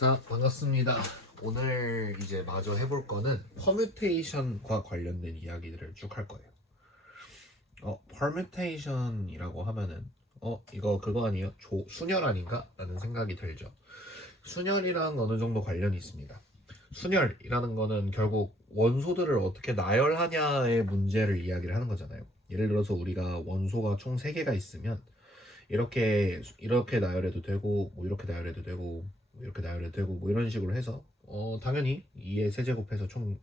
자, 반갑습니다. 오늘 이제 마저 해볼 거는 퍼뮤테이션과 관련된 이야기들을 쭉 할 거예요. 퍼뮤테이션이라고 하면은 이거 그거 아니에요? 순열 아닌가? 라는 생각이 들죠. 순열이랑 어느 정도 관련이 있습니다. 순열이라는 거는 결국 원소들을 어떻게 나열하냐의 문제를 이야기를 하는 거잖아요. 예를 들어서 우리가 원소가 총 3개가 있으면 이렇게 나열해도 되고 뭐 이렇게 나열해도 되고 뭐 이렇게 나열해도 되고 뭐 이런 식으로 해서 당연히 2의 세제곱해서 총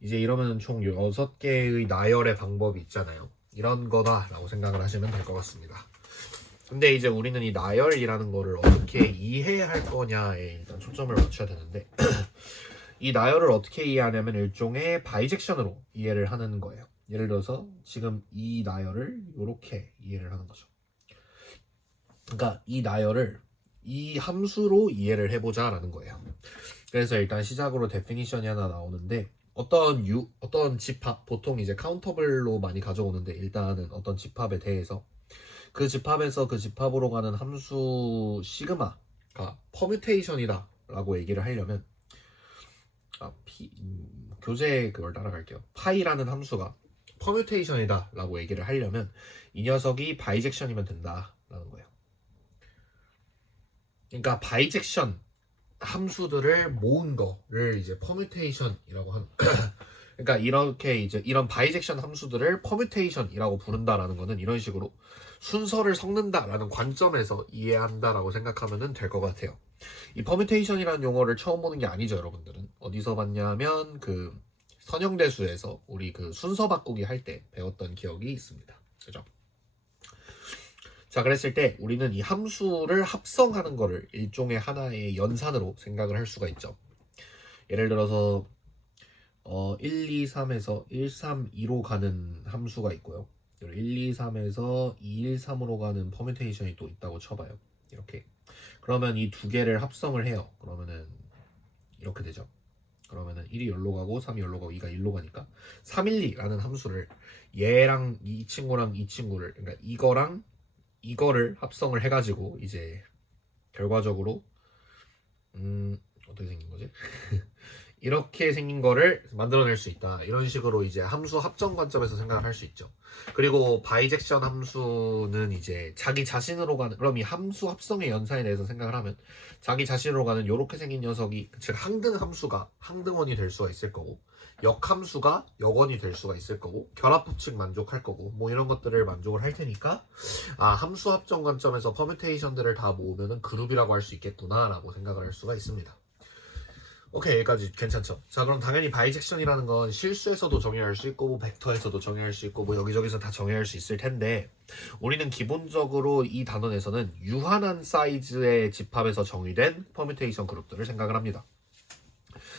이제 이러면 총 6개의 나열의 방법이 있잖아요. 이런 거다라고 생각을 하시면 될 것 같습니다. 근데 이제 우리는 이 나열이라는 거를 어떻게 이해할 거냐에 일단 초점을 맞춰야 되는데 이 나열을 어떻게 이해하냐면 일종의 바이젝션으로 이해를 하는 거예요. 예를 들어서 지금 이 나열을 이렇게 이해를 하는 거죠. 그러니까 이 나열을 이 함수로 이해를 해보자 라는 거예요. 그래서 일단 시작으로 데피니션이 하나 나오는데 어떤 집합, 보통 이제 카운터블로 많이 가져오는데 일단은 어떤 집합에 대해서 그 집합에서 그 집합으로 가는 함수 시그마가 퍼뮤테이션이다 라고 얘기를 하려면 교재 그걸 따라갈게요. 파이라는 함수가 퍼뮤테이션이다 라고 얘기를 하려면 이 녀석이 바이젝션이면 된다 라는 거예요. 그러니까 바이젝션 함수들을 모은 거를 이제 퍼뮤테이션이라고 하는 그러니까 이렇게 이제 이런 바이젝션 함수들을 퍼뮤테이션이라고 부른다라는 거는 이런 식으로 순서를 섞는다라는 관점에서 이해한다라고 생각하면 될 것 같아요. 이 퍼뮤테이션이라는 용어를 처음 보는 게 아니죠, 여러분들은. 어디서 봤냐면 그 선형대수에서 우리 그 순서 바꾸기 할 때 배웠던 기억이 있습니다. 그죠? 자, 그랬을 때 우리는 이 함수를 합성하는 거를 일종의 하나의 연산으로 생각을 할 수가 있죠. 예를 들어서 1, 2, 3에서 1, 3, 2로 가는 함수가 있고요. 1, 2, 3에서 2, 1, 3으로 가는 퍼뮤테이션이 또 있다고 쳐봐요. 이렇게. 그러면 이 두 개를 합성을 해요. 그러면은 이렇게 되죠. 그러면은 1이 여기로 가고 3이 여기로 가고 2가 1로 가니까 312라는 함수를 얘랑 이 친구랑 이 친구를 그러니까 이거를 합성을 해가지고 이제 결과적으로 어떻게 생긴 거지? 이렇게 생긴 거를 만들어낼 수 있다. 이런 식으로 이제 함수 합정 관점에서 생각을 할 수 있죠. 그리고 바이젝션 함수는 이제 자기 자신으로 가는 그럼 이 함수 합성의 연산에 대해서 생각을 하면 자기 자신으로 가는 이렇게 생긴 녀석이 즉 항등 함수가 항등원이 될 수가 있을 거고 역함수가 역원이 될 수가 있을 거고 결합법칙 만족할 거고 뭐 이런 것들을 만족을 할 테니까 함수 합정 관점에서 퍼뮤테이션들을 다 모으면은 그룹이라고 할 수 있겠구나 라고 생각을 할 수가 있습니다. 오케이, 여기까지 괜찮죠? 자, 그럼 당연히 바이젝션이라는 건 실수에서도 정의할 수 있고 뭐 벡터에서도 정의할 수 있고 뭐 여기저기서 다 정의할 수 있을 텐데 우리는 기본적으로 이 단원에서는 유한한 사이즈의 집합에서 정의된 퍼뮤테이션 그룹들을 생각을 합니다.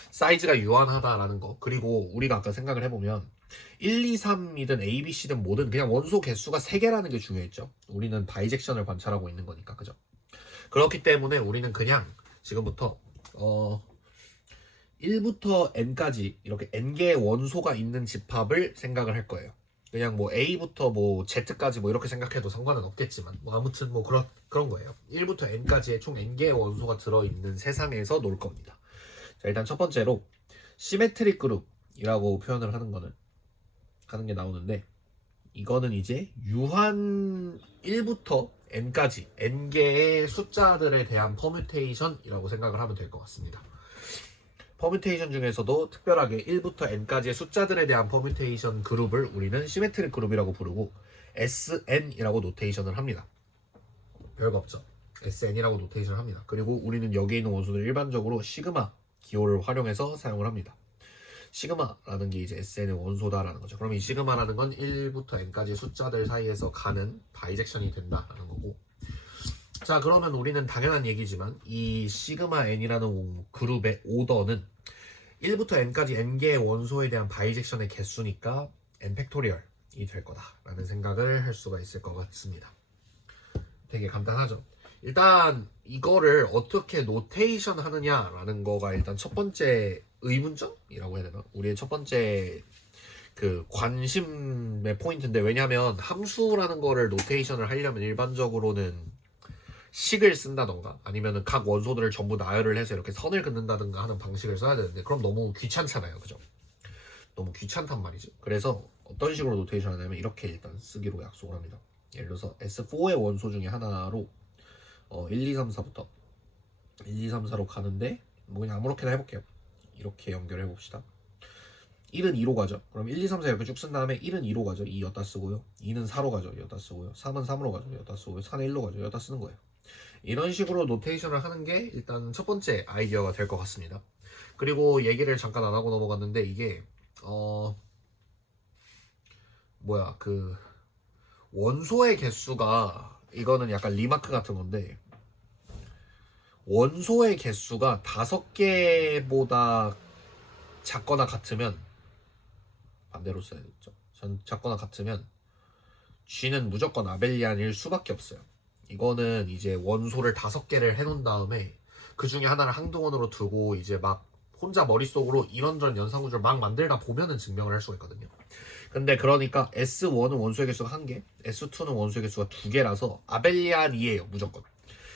사이즈가 유한하다라는 거 그리고 우리가 아까 생각을 해보면 1, 2, 3이든 A, B, C든 뭐든 그냥 원소 개수가 3개라는 게 중요했죠. 우리는 바이젝션을 관찰하고 있는 거니까 그죠? 그렇기 때문에 우리는 그냥 지금부터 1부터 n까지 이렇게 n개의 원소가 있는 집합을 생각을 할 거예요. 그냥 뭐 A부터 뭐 Z까지 뭐 이렇게 생각해도 상관은 없겠지만 뭐 아무튼 뭐 그런 거예요. 1부터 n까지의 총 n개의 원소가 들어있는 세상에서 놀 겁니다. 자, 일단 첫 번째로 시메트릭 그룹이라고 표현을 하는 게 나오는데 이거는 이제 유한 1부터 n까지 n개의 숫자들에 대한 퍼뮤테이션이라고 생각을 하면 될 것 같습니다. 퍼뮤테이션 중에서도 특별하게 1부터 n까지의 숫자들에 대한 퍼뮤테이션 그룹을 우리는 시메트릭 그룹이라고 부르고 SN이라고 노테이션을 합니다. 별거 없죠. SN이라고 노테이션을 합니다. 그리고 우리는 여기에 있는 원소들 일반적으로 시그마 기호를 활용해서 사용을 합니다. 시그마라는 게 이제 SN의 원소다라는 거죠. 그럼 이 시그마라는 건 1부터 n까지 숫자들 사이에서 가는 바이젝션이 된다라는 거고 자, 그러면 우리는 당연한 얘기지만 이 시그마 n이라는 그룹의 오더는 1부터 n까지 n개의 원소에 대한 바이젝션의 개수니까 n 팩토리얼이 될 거다라는 생각을 할 수가 있을 것 같습니다. 되게 간단하죠. 일단 이거를 어떻게 노테이션 하느냐라는 거가 일단 첫 번째 의문점이라고 해야 되나? 우리의 첫 번째 그 관심의 포인트인데 왜냐하면 함수라는 거를 노테이션을 하려면 일반적으로는 식을 쓴다던가 아니면은 각 원소들을 전부 나열을 해서 이렇게 선을 긋는다든가 하는 방식을 써야 되는데 그럼 너무 귀찮잖아요. 그죠? 너무 귀찮단 말이지. 그래서 어떤 식으로 노테이션 하냐면 이렇게 일단 쓰기로 약속을 합니다. 예를 들어서 S4의 원소 중에 하나로 1, 2, 3, 4부터 1, 2, 3, 4로 가는데 뭐 그냥 아무렇게나 해볼게요. 이렇게 연결해 봅시다. 1은 2로 가죠. 그럼 1, 2, 3, 4 이렇게 쭉 쓴 다음에 1은 2로 가죠. 2 여기다 쓰고요. 2는 4로 가죠. 여기다 쓰고요. 3은 3으로 가죠. 여기다 쓰고요. 4는 1로 가죠. 여기다 쓰는 거예요. 이런 식으로 노테이션을 하는 게 일단 첫 번째 아이디어가 될 것 같습니다. 그리고 얘기를 잠깐 안 하고 넘어갔는데 이게 그 원소의 개수가 이거는 약간 리마크 같은 건데 원소의 개수가 5개보다 작거나 같으면 반대로 써야겠죠. 작거나 같으면 G는 무조건 아벨리안일 수밖에 없어요. 이거는 이제 원소를 5개를 해놓은 다음에 그 중에 하나를 항등원으로 두고 이제 막 혼자 머릿속으로 이런저런 연산구조를 막 만들다 보면은 증명을 할 수가 있거든요. 근데 그러니까 S1은 원소의 개수가 1개, S2는 원소의 개수가 2개라서 아벨리안이에요, 무조건.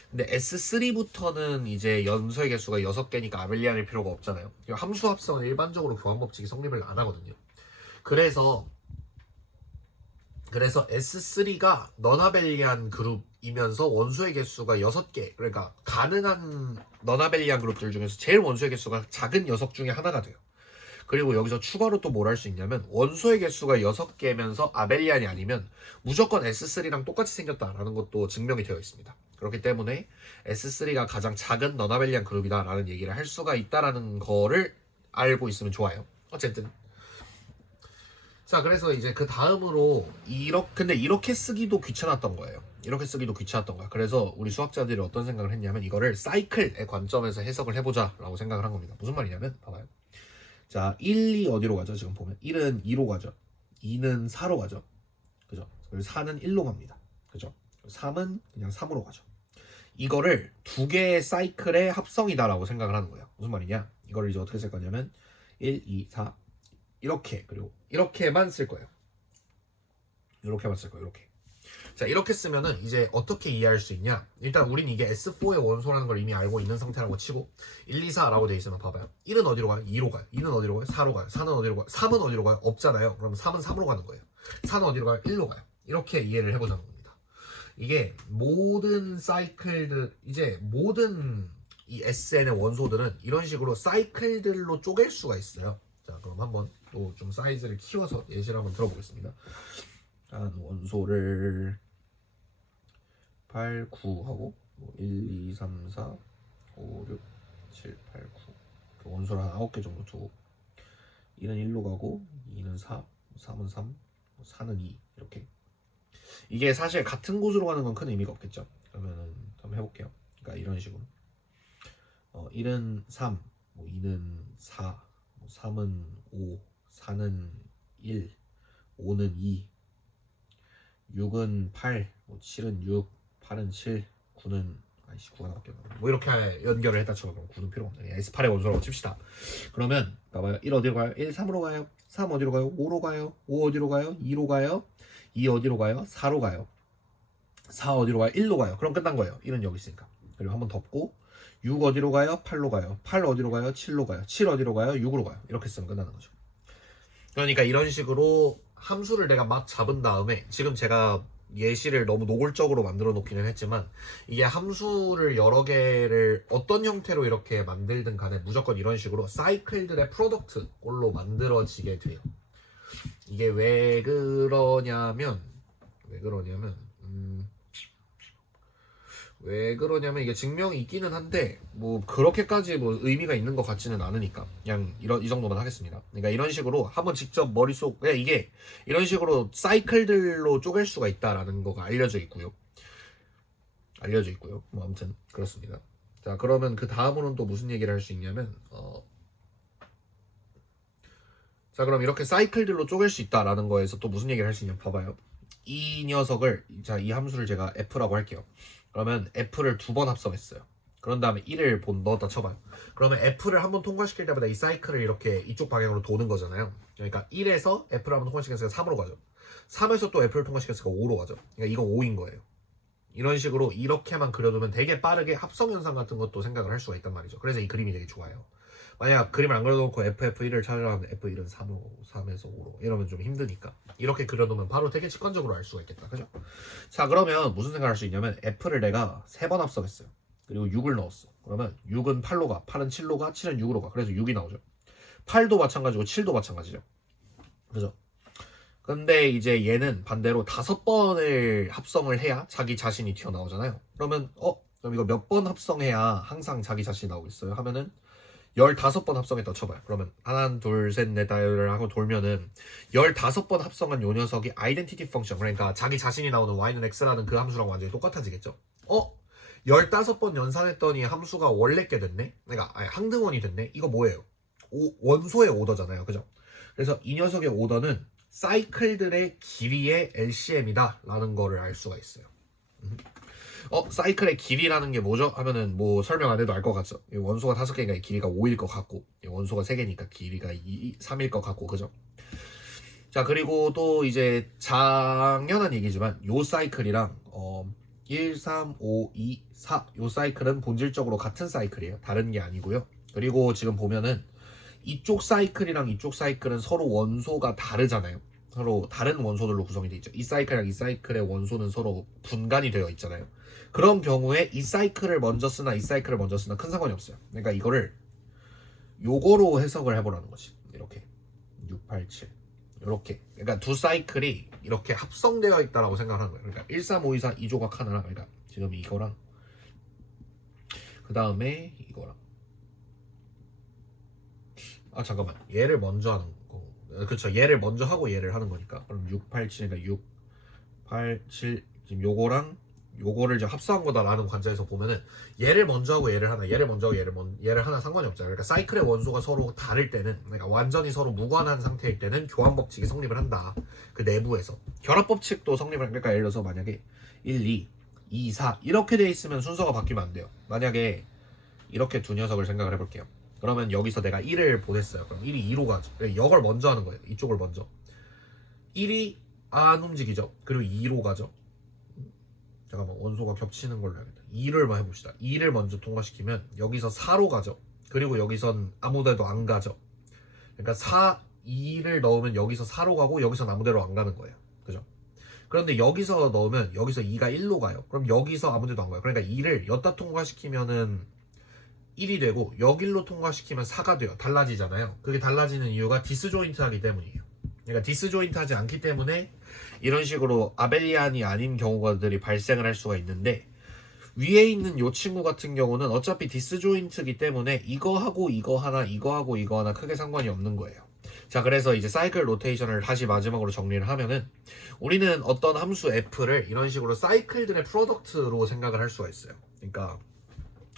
근데 S3부터는 이제 연소의 개수가 6개니까 아벨리안일 필요가 없잖아요. 함수 합성은 일반적으로 교환 법칙이 성립을 안 하거든요. 그래서 S3가 넌아벨리안 그룹이면서 원소의 개수가 6개, 그러니까 가능한 넌아벨리안 그룹들 중에서 제일 원소의 개수가 작은 녀석 중에 하나가 돼요. 그리고 여기서 추가로 또 뭘 할 수 있냐면 원소의 개수가 6개면서 아벨리안이 아니면 무조건 S3랑 똑같이 생겼다라는 것도 증명이 되어 있습니다. 그렇기 때문에 S3가 가장 작은 넌아벨리안 그룹이다라는 얘기를 할 수가 있다라는 거를 알고 있으면 좋아요. 어쨌든 자, 그래서 이제 그 다음으로 근데 이렇게 쓰기도 귀찮았던 거예요. 이렇게 쓰기도 귀찮았던 거야. 그래서 우리 수학자들이 어떤 생각을 했냐면 이거를 사이클의 관점에서 해석을 해보자 라고 생각을 한 겁니다. 무슨 말이냐면 봐봐요. 자, 1, 2 어디로 가죠? 지금 보면 1은 2로 가죠. 2는 4로 가죠. 그죠? 그리고 4는 1로 갑니다. 그죠? 3은 그냥 3으로 가죠. 이거를 두 개의 사이클의 합성이다라고 생각을 하는 거예요. 무슨 말이냐? 이거를 이제 어떻게 쓸 거냐면 1, 2, 4 이렇게, 그리고 이렇게만 쓸 거예요. 이렇게만 쓸 거예요. 이렇게. 자, 이렇게 쓰면은 이제 어떻게 이해할 수 있냐? 일단 우린 이게 S4의 원소라는 걸 이미 알고 있는 상태라고 치고 1, 2, 4라고 돼 있으면 봐봐요. 1은 어디로 가요? 2로 가요. 2는 어디로 가요? 4로 가요. 4는 어디로 가요? 3은 어디로 가요? 없잖아요. 그러면 3은 3으로 가는 거예요. 4는 어디로 가요? 1로 가요. 이렇게 이해를 해보자는 겁니다. 이게 모든 사이클들, 이제 모든 이 SN의 원소들은 이런 식으로 사이클들로 쪼갤 수가 있어요. 자, 그럼 한번 또 좀 사이즈를 키워서 예시를 한번 들어보겠습니다. 한 원소를 8, 9 하고 1, 2, 3, 4, 5, 6, 7, 8, 9 원소를 한 9개 정도 두고 1은 1로 가고 2는 4, 3은 3, 4는 2 이렇게. 이게 사실 같은 곳으로 가는 건 큰 의미가 없겠죠. 그러면은 한번 해볼게요. 그러니까 이런 식으로 1은 3, 2는 4, 3은 5, 4는 1, 5는 2, 6은 8, 7은 6, 8은 7, 9는 9가 나밖에 없네. 뭐 이렇게 연결을 했다 쳐요. 그럼 9는 필요가 없네. S8의 원소라고 칩시다. 그러면 봐봐요. 1 어디로 가요? 1 3으로 가요. 3 어디로 가요? 5로 가요. 5 어디로 가요? 2로 가요. 2 어디로 가요? 4로 가요. 4 어디로 가요? 1로 가요. 그럼 끝난 거예요. 1은 여기 있으니까. 그리고 한번 덮고 6 어디로 가요? 8로 가요. 8 어디로 가요? 7로 가요. 7 어디로 가요? 6으로 가요. 이렇게 쓰면 끝나는 거죠. 그러니까 이런 식으로 함수를 내가 막 잡은 다음에 지금 제가 예시를 너무 노골적으로 만들어 놓기는 했지만 이게 함수를 여러 개를 어떤 형태로 이렇게 만들든 간에 무조건 이런 식으로 사이클들의 프로덕트 꼴로 만들어지게 돼요. 이게 왜 그러냐면 이게 증명이 있기는 한데 뭐 그렇게까지 뭐 의미가 있는 것 같지는 않으니까 그냥 이 정도만 하겠습니다. 그러니까 이런 식으로 한번 직접 머릿속에 이게 이런 식으로 사이클들로 쪼갤 수가 있다라는 거가 알려져 있고요. 뭐 아무튼 그렇습니다. 자, 그러면 그 다음으로는 또 무슨 얘기를 할 수 있냐면 자, 그럼 이렇게 사이클들로 쪼갤 수 있다라는 거에서 또 무슨 얘기를 할 수 있냐면 봐봐요. 이 녀석을 이 함수를 제가 f라고 할게요. 그러면 f를 2번 합성했어요. 그런 다음에 1을 넣었다 쳐봐요. 그러면 f를 한번 통과시킬 때마다 이 사이클을 이렇게 이쪽 방향으로 도는 거잖아요. 그러니까 1에서 f를 한번 통과시켰으니까 3으로 가죠. 3에서 또 f를 통과시켰으니까 5로 가죠. 그러니까 이건 5인 거예요. 이런 식으로 이렇게만 그려두면 되게 빠르게 합성현상 같은 것도 생각을 할 수가 있단 말이죠. 그래서 이 그림이 되게 좋아요. 만약 그림을 안 그려놓고 FF1을 찾으려면 F1은 3호, 3에서 5로 이러면 좀 힘드니까 이렇게 그려놓으면 바로 되게 직관적으로 알 수가 있겠다. 그죠? 자, 그러면 무슨 생각을 할 수 있냐면 F를 내가 3번 합성했어요. 그리고 6을 넣었어. 그러면 6은 8로 가, 8은 7로 가, 7은 6으로 가. 그래서 6이 나오죠. 8도 마찬가지고 7도 마찬가지죠. 그죠? 근데 이제 얘는 반대로 5번을 합성을 해야 자기 자신이 튀어나오잖아요. 그러면 그럼 이거 몇 번 합성해야 항상 자기 자신이 나오겠어요? 하면은 15번 합성했다 쳐봐요. 그러면 하나, 둘, 셋, 넷, 다를 하고 돌면은 15번 합성한 요 녀석이 아이덴티티 펑션, 그러니까 자기 자신이 나오는 y는 x라는 그 함수랑 완전히 똑같아지겠죠? 15번 연산했더니 함수가 원래 게 됐네? 그러니까 항등원이 됐네? 이거 뭐예요? 원소의 오더잖아요. 그죠? 그래서 이 녀석의 오더는 사이클들의 길이의 LCM이다 라는 거를 알 수가 있어요. 사이클의 길이라는 게 뭐죠? 하면은 뭐 설명 안 해도 알 것 같죠? 원소가 5개니까 길이가 5일 것 같고, 원소가 3개니까 길이가 3일 것 같고, 그죠? 자, 그리고 또 이제 당연한 얘기지만 요 사이클이랑 1, 3, 5, 2, 4 요 사이클은 본질적으로 같은 사이클이에요. 다른 게 아니고요. 그리고 지금 보면은 이쪽 사이클이랑 이쪽 사이클은 서로 원소가 다르잖아요. 서로 다른 원소들로 구성이 되어 있죠. 이 사이클이랑 이 사이클의 원소는 서로 분간이 되어 있잖아요. 그런 경우에 이 사이클을 먼저 쓰나 이 사이클을 먼저 쓰나 큰 상관이 없어요. 그러니까 이거를 요거로 해석을 해보라는 거지. 이렇게 6, 8, 7 이렇게. 그러니까 두 사이클이 이렇게 합성되어 있다라고 생각하는 거예요. 그러니까 1, 3, 5, 2, 4 이 조각 하나랑, 그러니까 지금 이거랑 그 다음에 이거랑, 잠깐만, 얘를 먼저 하는 거. 그쵸, 얘를 먼저 하고 얘를 하는 거니까. 그럼 6, 8, 7, 그러니까 6, 8, 7 지금 요거랑 요거를 이제 합성한 거다라는 관점에서 보면은 얘를 먼저 하고 얘를 하나, 얘를 먼저 하고 얘를 하나 상관이 없잖아요. 그러니까 사이클의 원소가 서로 다를 때는, 그러니까 완전히 서로 무관한 상태일 때는 교환 법칙이 성립을 한다. 그 내부에서 결합 법칙도 성립을. 그러니까 예를 들어서 만약에 1, 2, 2, 4 이렇게 돼 있으면 순서가 바뀌면 안 돼요. 만약에 이렇게 두 녀석을 생각을 해볼게요. 그러면 여기서 내가 1을 보냈어요. 그럼 1이 2로 가죠. 이걸 먼저 하는 거예요. 이쪽을 먼저. 1이 안 움직이죠. 그리고 2로 가죠. 잠깐만, 원소가 겹치는 걸로 해야겠다. 2를 해봅시다. 2를 먼저 통과시키면 여기서 4로 가죠. 그리고 여기선 아무데도 안 가죠. 그러니까 2를 넣으면 여기서 4로 가고 여기선 아무데도 안 가는 거예요. 그죠? 그런데 여기서 넣으면 여기서 2가 1로 가요. 그럼 여기서 아무데도 안 가요. 그러니까 2를 여기다 통과시키면은 1이 되고 여길로 통과시키면 4가 돼요. 달라지잖아요. 그게 달라지는 이유가 디스조인트하기 때문이에요. 그러니까 디스조인트하지 않기 때문에 이런 식으로 아벨리안이 아닌 경우들이 발생을 할 수가 있는데, 위에 있는 이 친구 같은 경우는 어차피 디스조인트이기 때문에 이거하고 이거 하나, 이거하고 이거 하나 크게 상관이 없는 거예요. 자, 그래서 이제 사이클 로테이션을 다시 마지막으로 정리를 하면은, 우리는 어떤 함수 f를 이런 식으로 사이클들의 프로덕트로 생각을 할 수가 있어요. 그러니까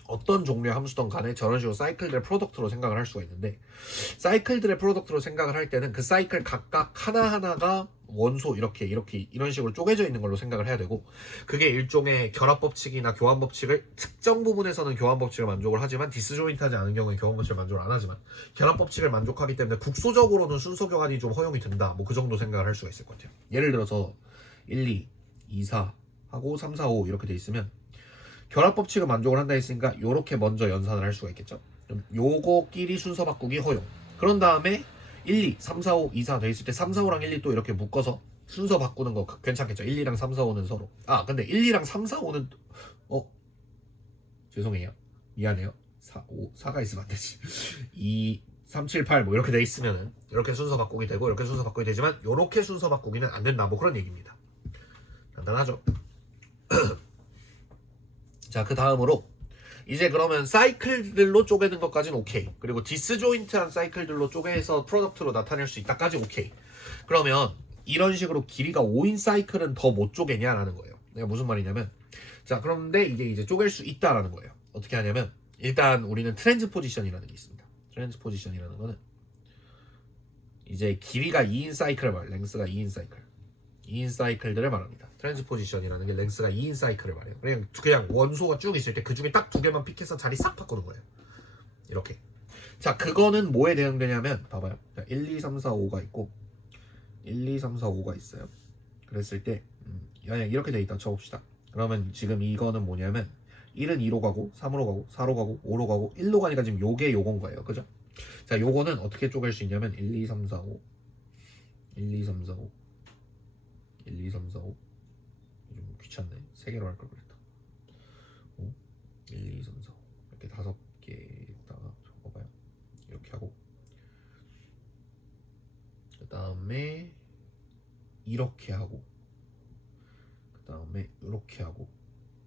어떤 종류의 함수든 간에 저런 식으로 사이클들의 프로덕트로 생각을 할 수가 있는데, 사이클들의 프로덕트로 생각을 할 때는 그 사이클 각각 하나하나가 원소 이런 식으로 쪼개져 있는 걸로 생각을 해야 되고, 그게 일종의 결합 법칙이나 교환 법칙을 특정 부분에서는 교환 법칙을 만족을 하지만 디스조인트하지 않은 경우에 교환 법칙을 만족을 안 하지만 결합 법칙을 만족하기 때문에 국소적으로는 순서 교환이 좀 허용이 된다. 뭐 그 정도 생각을 할 수가 있을 것 같아요. 예를 들어서 1, 2, 2, 4 하고 3, 4, 5 이렇게 돼 있으면 결합 법칙을 만족을 한다 했으니까 요렇게 먼저 연산을 할 수가 있겠죠. 요거끼리 순서 바꾸기 허용. 그런 다음에 1, 2, 3, 4, 5, 2, 4 돼 있을 때 3, 4, 5랑 1, 2 또 이렇게 묶어서 순서 바꾸는 거 괜찮겠죠. 1, 2랑 3, 4, 5는 서로. 근데 1, 2랑 3, 4, 5는 죄송해요. 미안해요. 4가 있으면 안 되지. 2, 3, 7, 8 뭐 이렇게 돼 있으면은 이렇게 순서 바꾸기 되고 이렇게 순서 바꾸기 되지만 요렇게 순서 바꾸기는 안 된다. 뭐 그런 얘기입니다. 간단하죠. 자, 그 다음으로 이제 그러면 사이클들로 쪼개는 것까지는 오케이. 그리고 디스조인트한 사이클들로 쪼개서 프로덕트로 나타낼 수 있다까지 오케이. 그러면 이런 식으로 길이가 5인 사이클은 더 못 쪼개냐라는 거예요. 내가 무슨 말이냐면, 자, 그런데 이제 쪼갤 수 있다라는 거예요. 어떻게 하냐면, 일단 우리는 트랜스포지션이라는 게 있습니다. 트랜스포지션이라는 거는 이제 길이가 2인 사이클을 말해요. 랭스가 2인 사이클. 2인 사이클들을 말합니다. 트랜스포지션이라는 게 랭스가 2인 사이클을 말해요. 그냥 원소가 쭉 있을 때 그 중에 딱 2개만 픽해서 자리 싹 바꾸는 거예요. 이렇게. 자, 그거는 뭐에 대응되냐면, 봐봐요. 자, 1, 2, 3, 4, 5가 있고 1, 2, 3, 4, 5가 있어요. 그랬을 때 이렇게 돼 있다 쳐봅시다. 그러면 지금 이거는 뭐냐면 1은 2로 가고 3으로 가고 4로 가고 5로 가고 1로 가니까 지금 요게 요건 거예요. 그죠? 자, 요거는 어떻게 쪼갤 수 있냐면 1, 2, 3, 4, 5 1, 2, 3, 4, 5 1, 2, 3, 4, 5 좀 귀찮네. 3개로 할 걸 그랬다. 5 1, 2, 3, 4, 5 이렇게 5개에다가 적어봐요. 이렇게 하고 그 다음에 이렇게 하고 그 다음에 이렇게 하고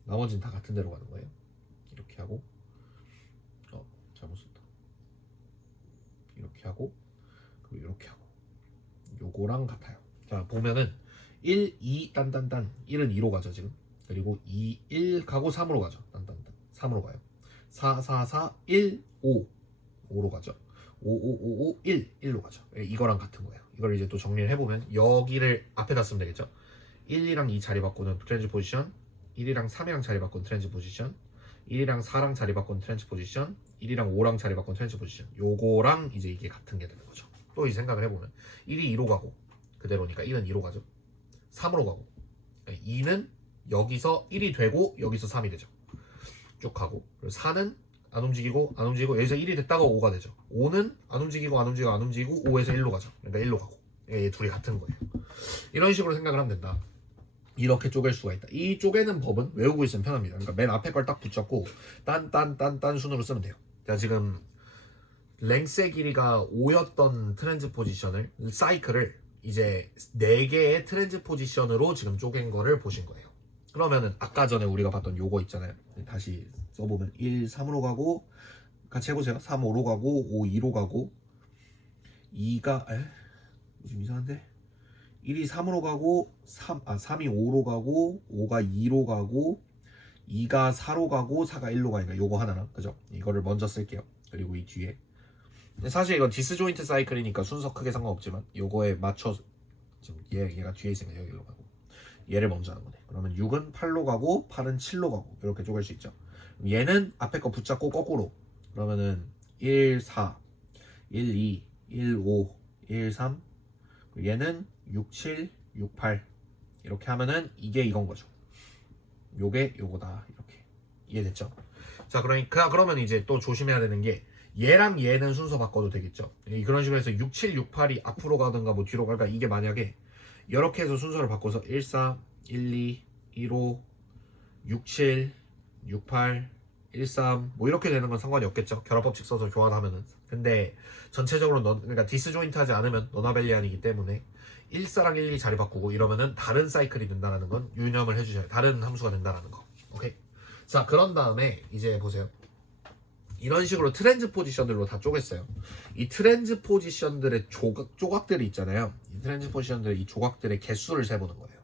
나머지는 다 같은 데로 가는 거예요. 이렇게 하고 잘못 썼다. 이렇게 하고 그리고 이렇게 하고 요거랑 같아요. 자, 보면은 1, 2 딴딴딴 1은 2로 가죠 지금. 그리고 2, 1 가고 3으로 가죠. 딴딴딴 3으로 가요. 4, 4, 4, 1, 5 5로 가죠. 5, 5, 5, 5, 1 1로 가죠. 이거랑 같은 거예요. 이걸 이제 또 정리를 해보면 여기를 앞에다 쓰면 되겠죠. 1이랑 2 자리 바꾸는 트랜지 포지션, 1이랑 3이랑 자리 바꾸는 트랜지 포지션, 1이랑 4랑 자리 바꾸는 트랜지 포지션, 1이랑 5랑 자리 바꾸는 트랜지 포지션. 요거랑 이제 이게 같은 게 되는 거죠. 또 이 생각을 해보면 1이 2로 가고 그대로니까 1은 2로 가죠. 3으로 가고 2는 여기서 1이 되고 여기서 3이 되죠. 쭉 가고 그리고 4는 안 움직이고 안 움직이고 여기서 1이 됐다가 5가 되죠. 5는 안 움직이고 안 움직이고 안 움직이고 5에서 1로 가죠. 그러니까 1로 가고 얘 둘이 같은 거예요. 이런 식으로 생각을 하면 된다. 이렇게 쪼갤 수가 있다. 이 쪼개는 법은 외우고 있으면 편합니다. 그러니까 맨 앞에 걸 딱 붙잡고 딴 순으로 쓰면 돼요. 자, 지금 랭스의 길이가 5였던 트랜즈 포지션을 사이클을 이제 4개의 트랜즈 포지션으로 지금 쪼갠 거를 보신 거예요. 그러면은 아까 전에 우리가 봤던 요거 있잖아요. 다시 써보면 1, 3으로 가고 같이 해보세요. 3, 5로 가고 5, 2로 가고 2가 좀 이상한데 1이 3으로 가고 3이 5로 가고 5가 2로 가고 2가 4로 가고 4가 1로 가니까 요거 하나랑 그죠? 이거를 먼저 쓸게요. 그리고 이 뒤에 사실 이건 디스조인트 사이클이니까 순서 크게 상관없지만 요거에 맞춰서 지금 얘가 뒤에 있으니까 여기로 가고 얘를 먼저 하는 거네. 그러면 6은 8로 가고 8은 7로 가고 이렇게 쪼갤 수 있죠. 얘는 앞에 거 붙잡고 거꾸로 그러면은 1, 4 1, 2 1, 5 1, 3 얘는 6, 7 6, 8 이렇게 하면은 이게 이건 거죠. 요게 요거다. 이렇게 이해됐죠? 자, 그러면 이제 또 조심해야 되는 게 얘랑 얘는 순서 바꿔도 되겠죠. 그런 식으로 해서 6, 7, 6, 8이 앞으로 가든가 뭐 뒤로 갈까 이게 만약에 이렇게 해서 순서를 바꿔서 1, 4, 1, 2, 1, 5, 6, 7, 6, 8, 1, 3 뭐 이렇게 되는 건 상관이 없겠죠. 결합법칙 써서 교환하면은. 근데 전체적으로 그러니까 디스조인트 하지 않으면 너나벨리안이기 때문에 1, 4랑 1, 2 자리 바꾸고 이러면은 다른 사이클이 된다는 건 유념을 해주셔야 다른 함수가 된다는 거. 오케이. 자, 그런 다음에 이제 보세요. 이런 식으로 트랜즈 포지션들로 다 쪼갰어요. 이 트랜즈 포지션들의 조각들이 있잖아요. 이 트랜즈 포지션들의 이 조각들의 개수를 세보는 거예요.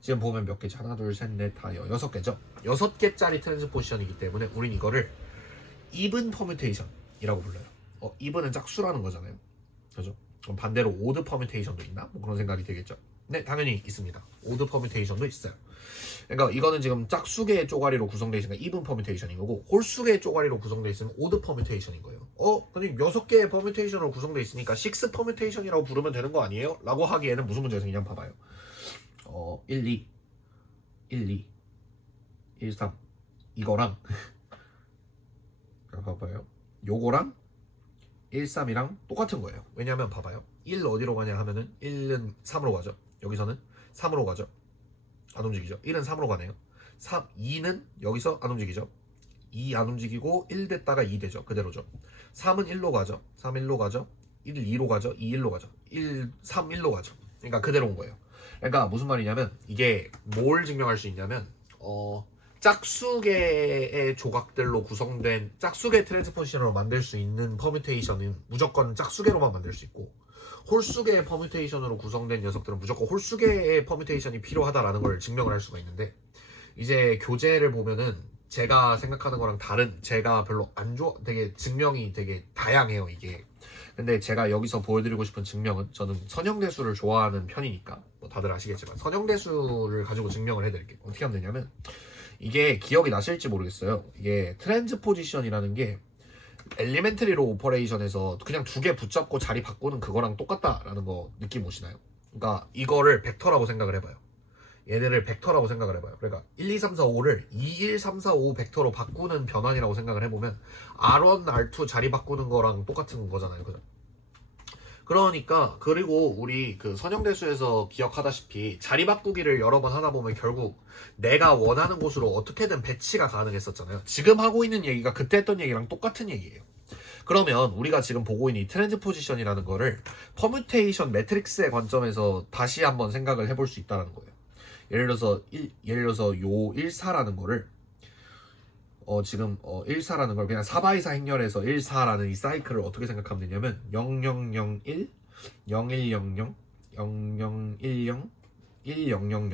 지금 보면 몇 개지? 하나, 둘, 셋, 넷, 다 6개죠. 6개짜리 트랜즈 포지션이기 때문에 우린 이거를 이븐 퍼뮤테이션이라고 불러요. 이븐은 짝수라는 거잖아요. 그죠? 그럼 반대로 오드 퍼뮤테이션도 있나? 뭐 그런 생각이 들겠죠. 네, 당연히 있습니다. 오드 퍼뮤테이션도 있어요. 그러니까 이거는 지금 짝수개의 쪼가리로 구성되어 있으니까 이븐 퍼뮤테이션인 거고 홀수개의 쪼가리로 구성되어 있으면 오드 퍼뮤테이션인 거예요. 근데 6개의 퍼뮤테이션으로 구성되어 있으니까 6 퍼뮤테이션이라고 부르면 되는 거 아니에요? 라고 하기에는 무슨 문제가 생기냐 봐봐요. 1, 2 1, 2 1, 3 이거랑 봐봐요. 요거랑 1, 3이랑 똑같은 거예요. 왜냐면 봐봐요. 1 어디로 가냐 하면은 1은 3으로 가죠. 여기서는 3으로 가죠. 안 움직이죠. 1은 3으로 가네요. 2는 여기서 안 움직이죠. 2 안 움직이고 1 됐다가 2 되죠. 그대로죠. 3은 1로 가죠. 3 1로 가죠. 1 2로 가죠. 2 1로 가죠. 1 3 1로 가죠. 그러니까 그대로인 거예요. 그러니까 무슨 말이냐면 이게 뭘 증명할 수 있냐면 짝수개의 조각들로 구성된 짝수개 트랜스포지션으로 만들 수 있는 퍼뮤테이션은 무조건 짝수개로만 만들 수 있고 홀수개의 퍼뮤테이션으로 구성된 녀석들은 무조건 홀수개의 퍼뮤테이션이 필요하다라는 걸 증명을 할 수가 있는데 이제 교재를 보면은 제가 생각하는 거랑 다른 제가 별로 안 좋아 되게 증명이 되게 다양해요 이게. 근데 제가 여기서 보여드리고 싶은 증명은 저는 선형대수를 좋아하는 편이니까 뭐 다들 아시겠지만 선형대수를 가지고 증명을 해드릴게요. 어떻게 하면 되냐면 이게 기억이 나실지 모르겠어요. 이게 트랜즈 포지션이라는 게 엘리멘트리로 오퍼레이션에서 그냥 2개 붙잡고 자리 바꾸는 그거랑 똑같다라는 거 느낌 오시나요? 그러니까 이거를 벡터라고 생각을 해봐요. 얘네를 벡터라고 생각을 해봐요. 그러니까 1, 2, 3, 4, 5를 2, 1, 3, 4, 5 벡터로 바꾸는 변환이라고 생각을 해보면 R1, R2 자리 바꾸는 거랑 똑같은 거잖아요. 그죠? 그러니까 그리고 우리 그 선형대수에서 기억하다시피 자리 바꾸기를 여러 번 하다 보면 결국 내가 원하는 곳으로 어떻게든 배치가 가능했었잖아요. 지금 하고 있는 얘기가 그때 했던 얘기랑 똑같은 얘기예요. 그러면 우리가 지금 보고 있는 이 트랜스포지션이라는 거를 퍼뮤테이션 매트릭스의 관점에서 다시 한번 생각을 해볼 수 있다는 거예요. 예를 들어서 요 14라는 거를 지금 14라는 걸 그냥 4x4 행렬에서 14라는 이 사이클을 어떻게 생각하면 되냐면 0001, 0100, 0010, 1000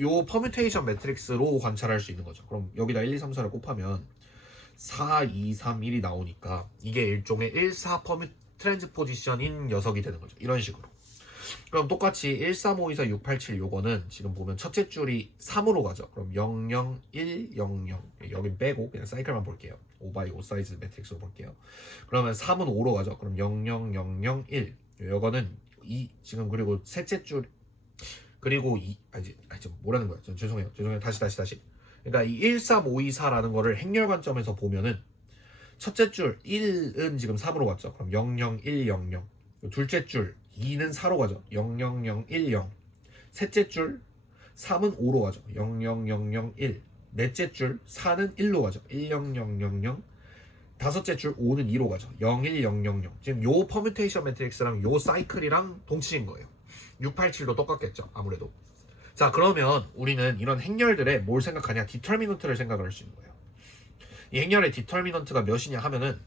요 퍼뮤테이션 매트릭스로 관찰할 수 있는 거죠. 그럼 여기다 1, 2, 3, 4를 곱하면 4, 2, 3, 1이 나오니까 이게 일종의 14 퍼뮤 트랜스포지션인 녀석이 되는 거죠. 이런 식으로. 그럼 똑같이 1, 3, 5, 2, 4, 6, 8, 7 요거는 지금 보면 첫째 줄이 3으로 가죠. 그럼 0, 0, 1, 0, 0 여긴 빼고 그냥 사이클만 볼게요. 5x5 사이즈 매트릭스로 볼게요. 그러면 3은 5로 가죠. 그럼 0, 0, 0, 0, 1 요거는 2 지금 그리고 셋째 줄 그리고 2 좀 뭐라는 거야. 죄송해요. 다시 그러니까 이 1, 3, 5, 2, 4라는 거를 행렬 관점에서 보면은 첫째 줄 1은 지금 3으로 갔죠. 그럼 0, 0, 1, 0, 0 둘째 줄 2는 4로 가죠. 0, 0, 0, 1, 0 셋째 줄 3은 5로 가죠. 0, 0, 0, 0, 1 넷째 줄 4는 1로 가죠. 1, 0, 0, 0, 0 다섯째 줄 5는 2로 가죠. 0, 1, 0, 0, 0 지금 요 퍼뮤테이션 매트릭스랑 요 사이클이랑 동치인 거예요. 6, 8, 7도 똑같겠죠. 아무래도. 자 그러면 우리는 이런 행렬들에 뭘 생각하냐 디터미넌트를 생각을 할 수 있는 거예요. 이 행렬의 디터미넌트가 몇이냐 하면은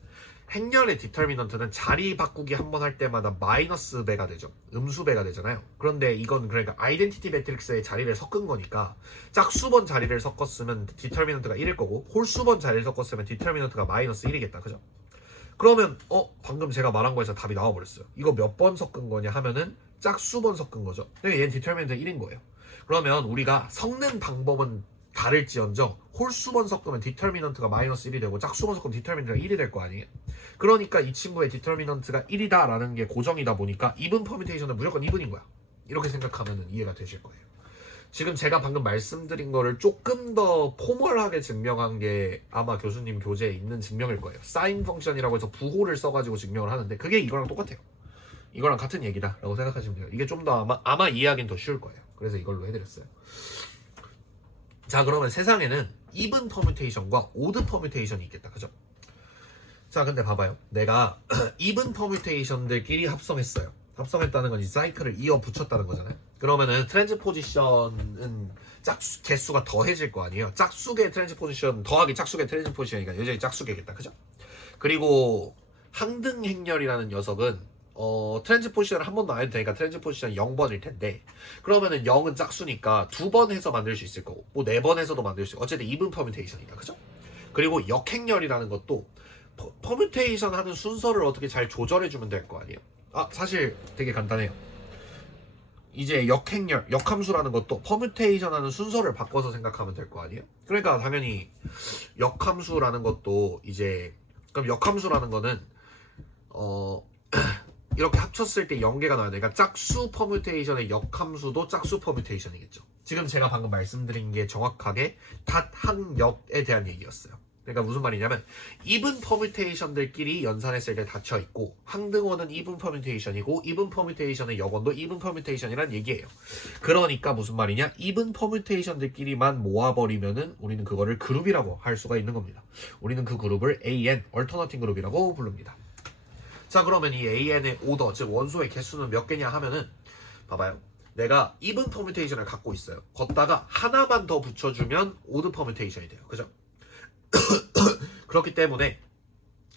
행렬의 디터미넌트는 자리 바꾸기 한 번 할 때마다 마이너스 배가 되죠. 음수 배가 되잖아요. 그런데 이건 그러니까 아이덴티티 매트릭스의 자리를 섞은 거니까 짝수번 자리를 섞었으면 디터미넌트가 1일 거고 홀수번 자리를 섞었으면 디터미넌트가 마이너스 1이겠다. 그죠? 그러면 방금 제가 말한 거에서 답이 나와버렸어요. 이거 몇 번 섞은 거냐 하면은 짝수번 섞은 거죠. 그러니까 얘는 디터미넌트 1인 거예요. 그러면 우리가 섞는 방법은 다를지언정 홀수번 섞으면 디터미넌트가 마이너스 1이 되고 짝수번 섞으면 디터미넌트가 1이 될 거 아니에요. 그러니까 이 친구의 디터미넌트가 1이다 라는 게 고정이다 보니까 이분 퍼뮤테이션은 무조건 이분인 거야. 이렇게 생각하면 이해가 되실 거예요. 지금 제가 방금 말씀드린 거를 조금 더 포멀하게 증명한 게 아마 교수님 교재에 있는 증명일 거예요. 사인 펑션이라고 해서 부호를 써가지고 증명을 하는데 그게 이거랑 똑같아요. 이거랑 같은 얘기다 라고 생각하시면 돼요. 이게 좀 더 아마 이해하기는 더 쉬울 거예요. 그래서 이걸로 해드렸어요. 자 그러면 세상에는 이븐 퍼뮤테이션과 오드 퍼뮤테이션이 있겠다. 그죠? 자 근데 봐봐요. 내가 이븐 퍼뮤테이션들끼리 합성했어요. 합성했다는 건 이 사이클을 이어 붙였다는 거잖아요. 그러면은 트랜스포지션은 짝수 개수가 더해질 거 아니에요. 짝수의 트랜스포지션 더하기 짝수의 트랜스포지션이니까 여전히 짝수개겠다. 그죠? 그리고 항등 행렬이라는 녀석은 트랜스포지션을 한 번도 안 해도 되니까 트랜스포지션 0번일 텐데 그러면은 0은 짝수니까 2번 해서 만들 수 있을 거고 뭐 4번 해서도 만들 수 있고 어쨌든 이븐 퍼뮤테이션이다. 그죠? 그리고 역행렬이라는 것도 퍼뮤테이션 하는 순서를 어떻게 잘 조절해주면 될 거 아니에요. 사실 되게 간단해요. 이제 역행렬, 역함수라는 것도 퍼뮤테이션 하는 순서를 바꿔서 생각하면 될 거 아니에요. 그러니까 당연히 역함수라는 것도 이제 그럼 역함수라는 거는 이렇게 합쳤을 때 연계가 나와야 돼. 그러니까 짝수 퍼뮤테이션의 역함수도 짝수 퍼뮤테이션이겠죠. 지금 제가 방금 말씀드린 게 정확하게 닷항역에 대한 얘기였어요. 그러니까 무슨 말이냐면 이븐 퍼뮤테이션들끼리 연산했을 때 닫혀 있고 항등원은 이븐 퍼뮤테이션이고 이븐 퍼뮤테이션의 역원도 이븐 퍼뮤테이션이란 얘기예요. 그러니까 무슨 말이냐? 이븐 퍼뮤테이션들끼리만 모아버리면은 우리는 그거를 그룹이라고 할 수가 있는 겁니다. 우리는 그 그룹을 AN, 얼터너팅 그룹이라고 부릅니다. 자 그러면 이 AN의 오더, 즉 원소의 개수는 몇 개냐 하면은 봐봐요. 내가 이븐 퍼뮤테이션을 갖고 있어요. 걷다가 하나만 더 붙여주면 오드 퍼뮤테이션이 돼요. 그죠? 그렇기 때문에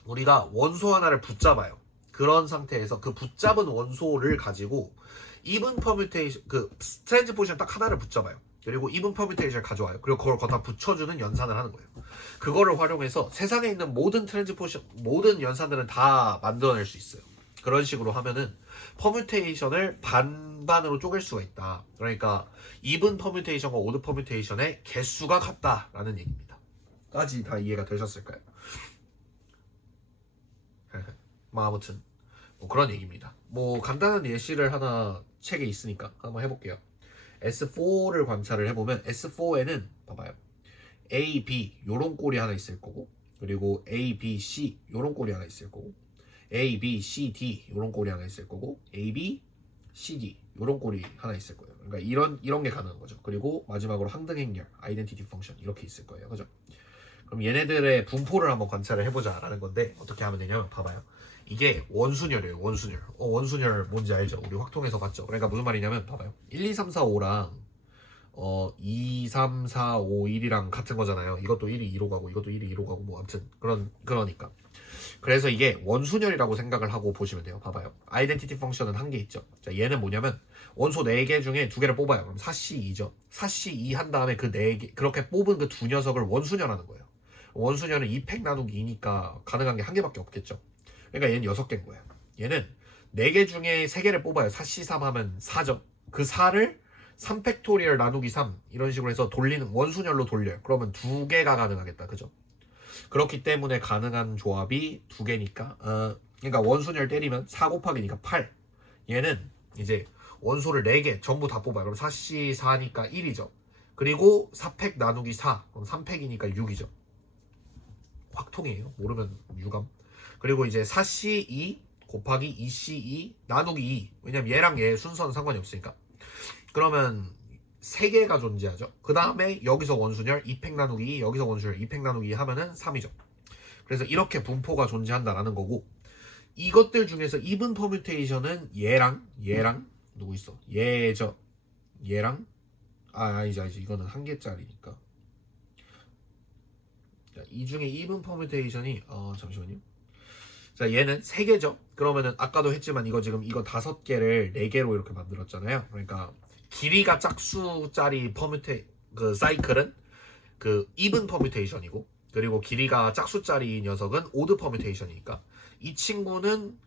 우리가 원소 하나를 붙잡아요. 그런 상태에서 그 붙잡은 원소를 가지고 이븐 퍼뮤테이션 그 트랜스포지션 딱 하나를 붙잡아요. 그리고 이븐 퍼뮤테이션을 가져와요. 그리고 그걸 거기다 붙여주는 연산을 하는 거예요. 그거를 활용해서 세상에 있는 모든 트랜스포지션 모든 연산들은 다 만들어낼 수 있어요. 그런 식으로 하면은 퍼뮤테이션을 반반으로 쪼갤 수가 있다. 그러니까 이븐 퍼뮤테이션과 오드 퍼뮤테이션의 개수가 같다라는 얘기입니다. 까지 다 이해가 되셨을까요? 뭐 아무튼 뭐 그런 얘기입니다. 뭐 간단한 예시를 하나 책에 있으니까 한번 해볼게요. S4를 관찰을 해보면 S4에는 봐봐요. A, B 요런 꼴이 하나 있을 거고, 그리고 A, B, C 요런 꼴이 하나 있을 거고, A, B, C, D 요런 꼴이 하나 있을 거고, A, B, C, D 요런 꼴이 하나 있을 거예요. 그러니까 이런 게 가능한 거죠. 그리고 마지막으로 항등 행렬, 아이덴티티 펑션 이렇게 있을 거예요. 그죠? 그럼 얘네들의 분포를 한번 관찰을 해보자라는 건데 어떻게 하면 되냐면 봐봐요. 이게 원순열이에요. 원순열. 원순열 뭔지 알죠? 우리 확통에서 봤죠? 그러니까 무슨 말이냐면 봐봐요. 1, 2, 3, 4, 5랑 2, 3, 4, 5, 1이랑 같은 거잖아요. 이것도 1이 2로 가고 이것도 1이 2로 가고 뭐 아무튼 그러니까. 그래서 이게 원순열이라고 생각을 하고 보시면 돼요. 봐봐요. 아이덴티티 펑션은 한 개 있죠. 자, 얘는 뭐냐면 원소 4개 중에 2개를 뽑아요. 그럼 4C2죠. 4C2 한 다음에 그 4개 그렇게 뽑은 그 두 녀석을 원순열하는 거예요. 원순열은 2팩 나누기 2니까 가능한 게 한 개밖에 없겠죠. 그러니까 얘는 6개인 거예요. 얘는 4개 중에 3개를 뽑아요. 4C3 하면 4죠. 그 4를 3팩토리얼 나누기 3 이런 식으로 해서 돌리는 원순열로 돌려요. 그러면 2개가 가능하겠다. 그죠? 그렇기 때문에 가능한 조합이 2개니까 그러니까 원순열 때리면 4 곱하기니까 8. 얘는 이제 원소를 4개 전부 다 뽑아요. 그럼 4C4니까 1이죠. 그리고 4팩 나누기 4 그럼 3팩이니까 6이죠. 확통이에요. 모르면 유감. 그리고 이제 4C2 곱하기 2C2 나누기 2. 왜냐면 얘랑 얘 순서는 상관이 없으니까. 그러면 3개가 존재하죠. 그 다음에 여기서 원순열 2팩 나누기 2, 여기서 원순열 2팩 나누기 2 하면은 3이죠. 그래서 이렇게 분포가 존재한다라는 거고, 이것들 중에서 이븐 퍼뮤테이션은 얘랑 누구 있어? 얘죠. 얘랑 아니지 이거는 한 개짜리니까. 자, 이 중에 이븐 퍼뮤테이션이 잠시만요. 자, 얘는 3개죠. 그러면은 아까도 했지만 이거 지금 이거 5개를 4개로 이렇게 만들었잖아요. 그러니까 길이가 짝수짜리 그 사이클은 그 이븐 퍼뮤테이션이고, 그리고 길이가 짝수짜리 녀석은 오드 퍼뮤테이션이니까 이 친구는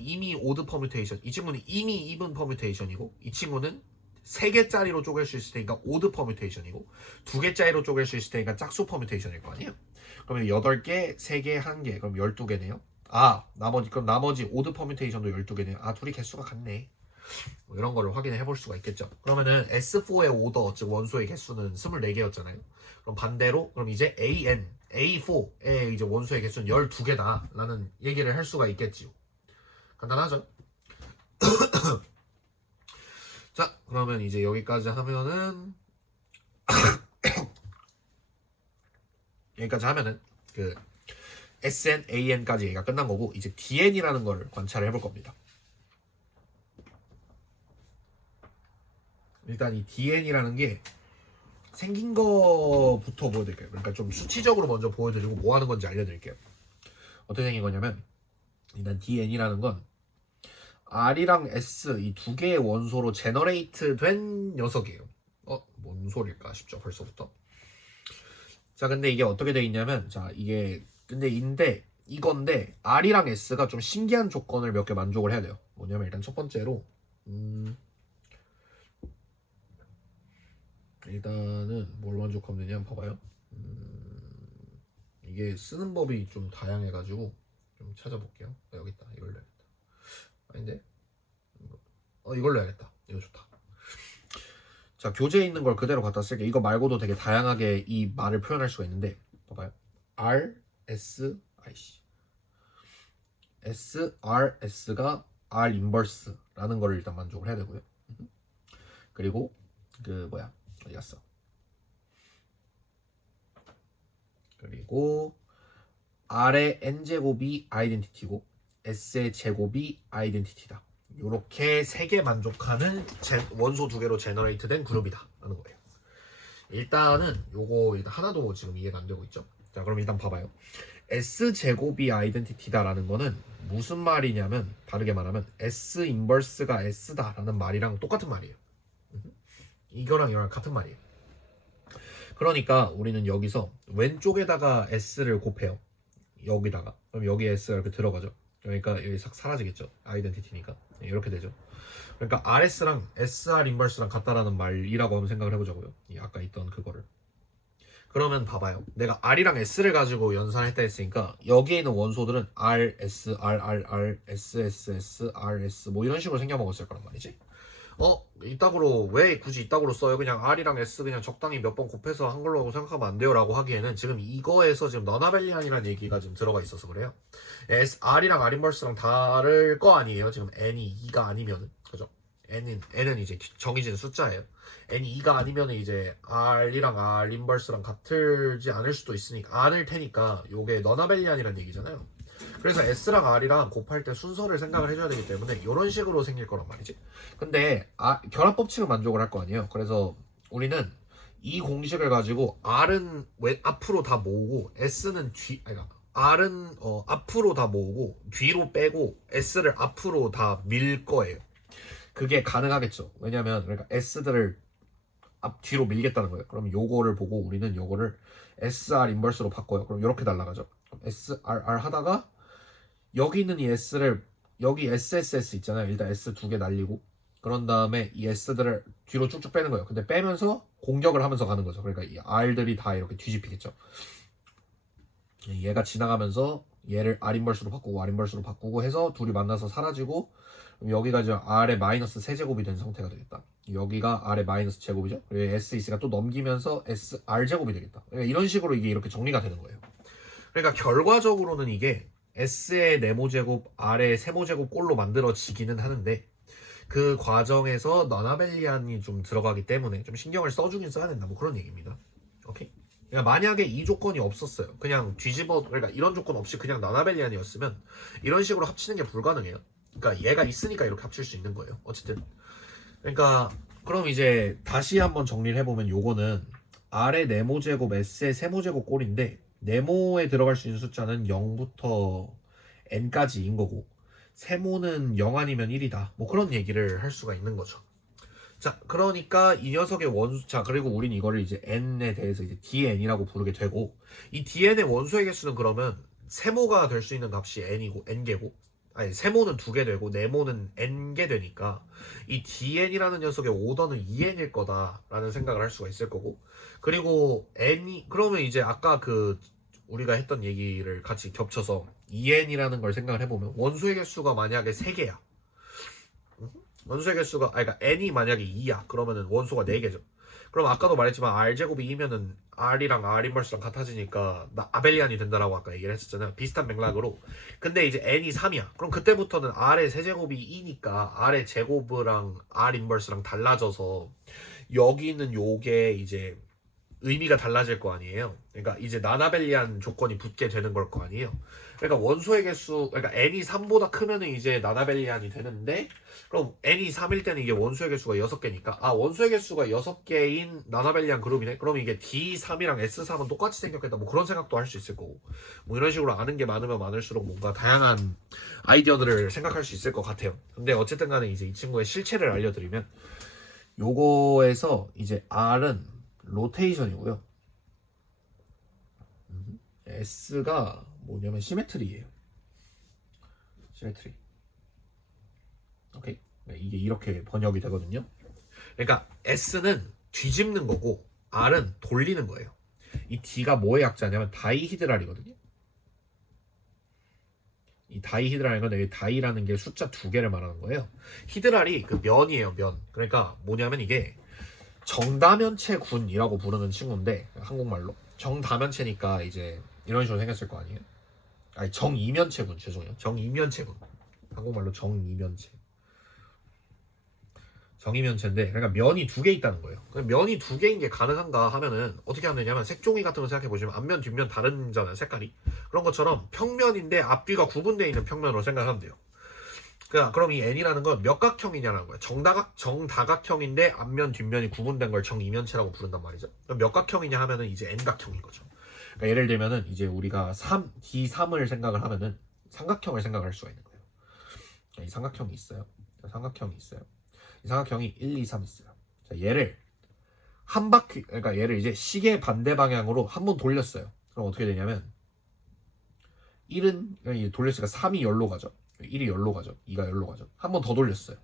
이미 오드 퍼뮤테이션, 이 친구는 이미 이븐 퍼뮤테이션이고, 이 친구는 3개짜리로 쪼갤 수 있을 테니까 오드 퍼뮤테이션이고, 2개짜리로 쪼갤 수 있을 테니까 짝수 퍼뮤테이션일 거 아니에요. 그러면 8개, 3개, 1개, 그럼 12개네요. 나머지 오드 퍼뮤테이션도 12개네요. 둘이 개수가 같네. 뭐 이런 거를 확인해 볼 수가 있겠죠. 그러면은 S4의 오더, 즉 원소의 개수는 24개였잖아요. 그럼 반대로, 그럼 이제 A4의 이제 원소의 개수는 12개다 라는 얘기를 할 수가 있겠지요. 간단하죠? 자, 그러면 이제 여기까지 하면은 그 SN, AN까지 얘기가 끝난 거고, 이제 DN이라는 걸 관찰을 해볼 겁니다. 일단 이 DN이라는 게 생긴 거부터 보여드릴게요. 그러니까 좀 수치적으로 먼저 보여드리고 뭐 하는 건지 알려드릴게요. 어떻게 생긴 거냐면, 일단 DN이라는 건 R이랑 S 이 2개의 원소로 제너레이트 된 녀석이에요. 뭔 소릴까 싶죠, 벌써부터. 자, 근데 이게 어떻게 돼 있냐면, 이건데 R이랑 S가 좀 신기한 조건을 몇 개 만족을 해야 돼요. 뭐냐면 일단 첫 번째로 일단은 뭘 만족하면 되냐 봐봐요. 이게 쓰는 법이 좀 다양해가지고 좀 찾아볼게요. 여기 있다. 이걸로 해야겠다. 아닌데? 이걸로 해야겠다. 이거 좋다. 자, 교재에 있는 걸 그대로 갖다 쓸게. 이거 말고도 되게 다양하게 이 말을 표현할 수가 있는데, 봐봐요. R, S, S, R, S가 R 인버스라는 거를 일단 만족을 해야 되고요. 그리고 어디 갔어? 그리고 R의 n제곱이 아이덴티티고 S의 제곱이 아이덴티티다. 이렇게 3개 만족하는 원소 2개로 제너레이트된 그룹이다 라는 거예요. 일단은 요거 일단 하나도 지금 이해가 안 되고 있죠. 자, 그럼 일단 봐봐요. S제곱이 아이덴티티다 라는 거는 무슨 말이냐면, 다르게 말하면 S 인버스가 S다 라는 말이랑 똑같은 말이에요. 이거랑 같은 말이에요. 그러니까 우리는 여기서 왼쪽에다가 S를 곱해요. 여기다가. 그럼 여기에 S가 이렇게 들어가죠. 그러니까 여기 싹 사라지겠죠. 아이덴티티니까. 이렇게 되죠. 그러니까 RS랑 SR 인버스랑 같다라는 말이라고 한번 생각을 해보자고요. 아까 있던 그거를. 그러면 봐봐요. 내가 R이랑 S를 가지고 연산했다 했으니까 여기에 있는 원소들은 R, S, R, R, R, S, S, S, R, S 뭐 이런 식으로 생겨먹었을 거란 말이지. 이따구로 왜 굳이 이따구로 써요? 그냥 R이랑 S 그냥 적당히 몇 번 곱해서 한글로 생각하면 안 돼요 라고 하기에는 지금 이거에서 지금 너나벨리안이라는 얘기가 지금 들어가 있어서 그래요. R이랑 R인버스랑 다를 거 아니에요. 지금 N이 2가 아니면은 그죠? N은 이제 정해진 숫자예요. N이 2가 아니면은 이제 R이랑 R인버스랑 같을지 않을 수도 있으니까 않을 테니까 요게 너나벨리안이라는 얘기잖아요. 그래서 S랑 R이랑 곱할 때 순서를 생각을 해줘야 되기 때문에 이런 식으로 생길 거란 말이지. 근데 결합 법칙은 만족을 할 거 아니에요. 그래서 우리는 이 공식을 가지고 R은 앞으로 다 모으고 S는 R은 앞으로 다 모으고 뒤로 빼고 S를 앞으로 다 밀 거예요. 그게 가능하겠죠. 왜냐면 그러니까 S들을 뒤로 밀겠다는 거예요. 그럼 요거를 보고 우리는 요거를 SR 인버스로 바꿔요. 그럼 이렇게 날라가죠. SRR 하다가 여기 있는 이 S를 여기 SSS 있잖아요. 일단 S 두 개 날리고 그런 다음에 이 S들을 뒤로 쭉쭉 빼는 거예요. 근데 빼면서 공격을 하면서 가는 거죠. 그러니까 이 R들이 다 이렇게 뒤집히겠죠. 얘가 지나가면서 얘를 R 인버스로 바꾸고 R 인버스로 바꾸고 해서 둘이 만나서 사라지고 여기가 이제 R의 마이너스 세제곱이 된 상태가 되겠다. 여기가 R의 마이너스 제곱이죠. 그리고 S 있으니까 또 넘기면서 S R 제곱이 되겠다. 그러니까 이런 식으로 이게 이렇게 정리가 되는 거예요. 그러니까 결과적으로는 이게 S의 네모제곱, R의 세모제곱 꼴로 만들어지기는 하는데 그 과정에서 너나벨리안이 좀 들어가기 때문에 좀 신경을 써주긴 써야 된다. 뭐 그런 얘기입니다. 오케이? 그러니까 만약에 이 조건이 없었어요. 그냥 그러니까 이런 조건 없이 그냥 너나벨리안이었으면 이런 식으로 합치는 게 불가능해요. 그러니까 얘가 있으니까 이렇게 합칠 수 있는 거예요. 어쨌든. 그러니까 그럼 이제 다시 한번 정리를 해보면 요거는 R의 네모제곱, S의 세모제곱 꼴인데 네모에 들어갈 수 있는 숫자는 0부터 n까지인 거고 세모는 0 아니면 1이다. 뭐 그런 얘기를 할 수가 있는 거죠. 자, 그러니까 이 녀석의 원수, 자, 그리고 우린 이거를 이제 n에 대해서 이제 dn이라고 부르게 되고 이 dn의 원소의 개수는 그러면 세모가 될 수 있는 값이 n이고 n개고 아니 세모는 2개 되고 네모는 n개 되니까 이 dn이라는 녀석의 오더는 2n일 거다라는 생각을 할 수가 있을 거고 그리고 n이 그러면 이제 아까 그 우리가 했던 얘기를 같이 겹쳐서 2n이라는 걸 생각을 해보면 원소의 개수가 만약에 3개야. 원소의 개수가 그러니까 n이 만약에 2야. 그러면은 원소가 4개죠. 그럼 아까도 말했지만 r제곱이 2면은 r이랑 r 인버스랑 같아지니까 아벨리안이 된다라고 아까 얘기를 했었잖아요. 비슷한 맥락으로. 근데 이제 n이 3이야. 그럼 그때부터는 r의 세제곱이 2니까 r의 제곱이랑 r 인버스랑 달라져서 여기 있는 요게 이제 의미가 달라질 거 아니에요. 그러니까 이제 나나벨리안 조건이 붙게 되는 걸 거 아니에요. 그러니까 원소의 개수, 그러니까 n이 3보다 크면은 이제 나나벨리안이 되는데, 그럼 n이 3일 때는 이게 원소의 개수가 6개니까, 원소의 개수가 6개인 나나벨리안 그룹이네? 그럼 이게 D3이랑 S3은 똑같이 생겼겠다. 뭐 그런 생각도 할 수 있을 거고. 뭐 이런 식으로 아는 게 많으면 많을수록 뭔가 다양한 아이디어들을 생각할 수 있을 것 같아요. 근데 어쨌든 간에 이제 이 친구의 실체를 알려드리면, 요거에서 이제 R은 로테이션이고요. S가 뭐냐면 시메트리예요. 시메트리. 오케이. 이게 이렇게 번역이 되거든요. 그러니까 S는 뒤집는 거고 R은 돌리는 거예요. 이 D가 뭐의 약자냐면 다이히드랄이거든요. 이 다이히드랄인 건 여기 다이라는 게 숫자 2개를 말하는 거예요. 히드랄이 그 면이에요, 면. 그러니까 뭐냐면 이게 정다면체군이라고 부르는 친구인데 한국말로 정다면체니까 이제 이런 식으로 생겼을 거 아니에요? 아니 정이면체군 죄송해요. 정이면체군 한국말로 정이면체 정이면체인데 그러니까 면이 2개 있다는 거예요. 면이 2개인 게 가능한가 하면은 어떻게 하면 되냐면 색종이 같은 거 생각해 보시면 앞면 뒷면 다른잖아요 색깔이. 그런 것처럼 평면인데 앞뒤가 구분되어 있는 평면으로 생각하면 돼요. 그럼 이 n이라는 건 몇 각형이냐는 거예요. 정다각형인데 앞면 뒷면이 구분된 걸 정이면체라고 부른단 말이죠. 그럼 몇 각형이냐 하면은 이제 n각형인 거죠. 그러니까 예를 들면은 이제 우리가 D3을 생각을 하면은 삼각형을 생각할 수가 있는 거예요. 이 삼각형이 있어요. 삼각형이 있어요. 이 삼각형이 1, 2, 3 있어요. 자, 얘를 한 바퀴, 그러니까 얘를 이제 시계 반대 방향으로 한 번 돌렸어요. 그럼 어떻게 되냐면 1은 돌렸으니까 3이 열로 가죠. 1이 열로 가죠. 2가 열로 가죠. 한 번 더 돌렸어요.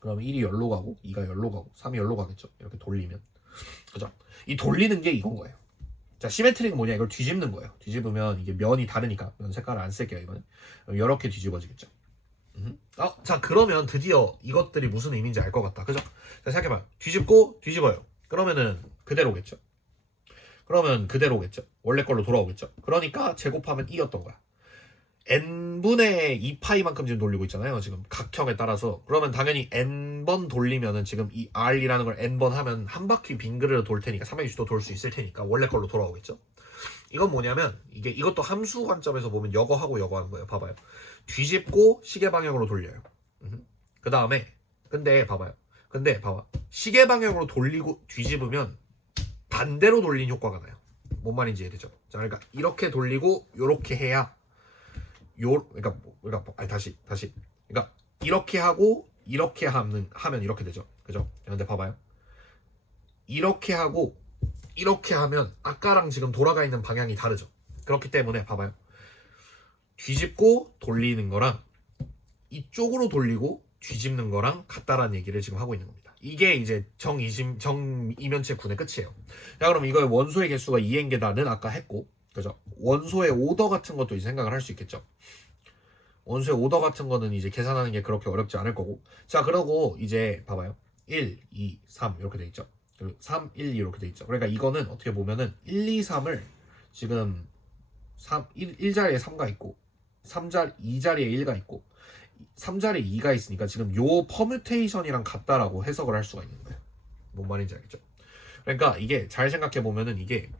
그러면 1이 열로 가고 2가 열로 가고 3이 열로 가겠죠. 이렇게 돌리면. 그죠? 이 돌리는 게 이건 거예요. 자, 시메트리는 뭐냐? 이걸 뒤집는 거예요. 뒤집으면 이게 면이 다르니까 면 색깔을 안 쓸게요. 이거는. 이렇게 뒤집어지겠죠. 자 그러면 드디어 이것들이 무슨 의미인지 알 것 같다. 그죠? 자, 생각해봐요. 뒤집고 뒤집어요. 그러면은 그대로겠죠. 원래 걸로 돌아오겠죠. 그러니까 제곱하면 2였던 거야. n분의 2파이만큼 지금 돌리고 있잖아요. 지금 각형에 따라서. 그러면 당연히 n번 돌리면은 지금 이 r이라는 걸 n번 하면 한 바퀴 빙 그르르 돌 테니까 360도 돌 수 있을 테니까 원래 걸로 돌아오겠죠. 이건 뭐냐면 이것도 함수 관점에서 보면 여거하고 여거하는 거예요. 봐봐요. 뒤집고 시계 방향으로 돌려요. 그 다음에 근데 봐봐. 시계 방향으로 돌리고 뒤집으면 반대로 돌린 효과가 나요. 뭔 말인지 이해되죠? 자, 그러니까 이렇게 돌리고 이렇게 해야 다시. 그러니까 이렇게 하고 이렇게 하면 이렇게 되죠. 그죠? 근데 봐봐요. 이렇게 하고 이렇게 하면 아까랑 지금 돌아가 있는 방향이 다르죠. 그렇기 때문에 봐봐요. 뒤집고 돌리는 거랑 이쪽으로 돌리고 뒤집는 거랑 같다라는 얘기를 지금 하고 있는 겁니다. 이게 이제 정이면체 군의 끝이에요. 자, 그럼 이거의 원소의 개수가 2n개다는 아까 했고, 그죠? 원소의 오더 같은 것도 이제 생각을 할 수 있겠죠. 원소의 오더 같은 거는 이제 계산하는 게 그렇게 어렵지 않을 거고. 자, 그러고 이제 봐봐요. 1, 2, 3 이렇게 돼 있죠. 3, 1, 2 이렇게 돼 있죠. 그러니까 이거는 어떻게 보면은 1, 2, 3을 지금 1자리에 3가 있고 2자리에 1가 있고 3자리에 2가 있으니까 지금 요 퍼뮤테이션이랑 같다라고 해석을 할 수가 있는 거예요. 뭔 말인지 알겠죠? 그러니까 이게 잘 생각해 보면은 이게